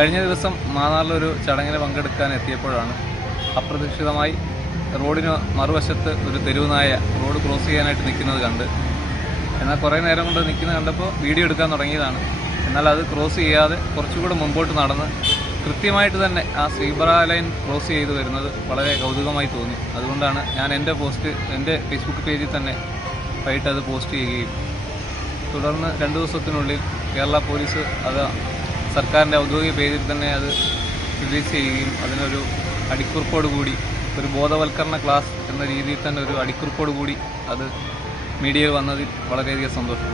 കഴിഞ്ഞ ദിവസം മാന്നാറിലൊരു ചടങ്ങിന് പങ്കെടുക്കാൻ എത്തിയപ്പോഴാണ് അപ്രതീക്ഷിതമായി റോഡിന് മറുവശത്ത് ഒരു തെരുവ് നായ റോഡ് ക്രോസ് ചെയ്യാനായിട്ട് നിൽക്കുന്നത് കണ്ട്. എന്നാൽ കുറേ നേരം കൊണ്ട് നിൽക്കുന്നത് കണ്ടപ്പോൾ വീഡിയോ എടുക്കാൻ തുടങ്ങിയതാണ്. എന്നാൽ അത് ക്രോസ് ചെയ്യാതെ കുറച്ചുകൂടെ മുമ്പോട്ട് നടന്ന് കൃത്യമായിട്ട് തന്നെ ആ സീബ്ര ലൈൻ ക്രോസ് ചെയ്ത് വരുന്നത് വളരെ കൗതുകമായി തോന്നി. അതുകൊണ്ടാണ് ഞാൻ എൻ്റെ ഫേസ്ബുക്ക് പേജിൽ തന്നെ വൈകിട്ട് അത് പോസ്റ്റ് ചെയ്യുകയും തുടർന്ന് 2 ദിവസത്തിനുള്ളിൽ കേരള പോലീസ് അത് സർക്കാരിൻ്റെ ഔദ്യോഗിക പേജിൽ തന്നെ അത് റിലീസ് ചെയ്യുകയും അതിനൊരു അടിക്കുറിപ്പോടുകൂടി ഒരു ബോധവൽക്കരണ ക്ലാസ് എന്ന രീതിയിൽ തന്നെ ഒരു അടിക്കുറിപ്പോടുകൂടി അത് മീഡിയയിൽ വന്നതിൽ വളരെയധികം സന്തോഷം.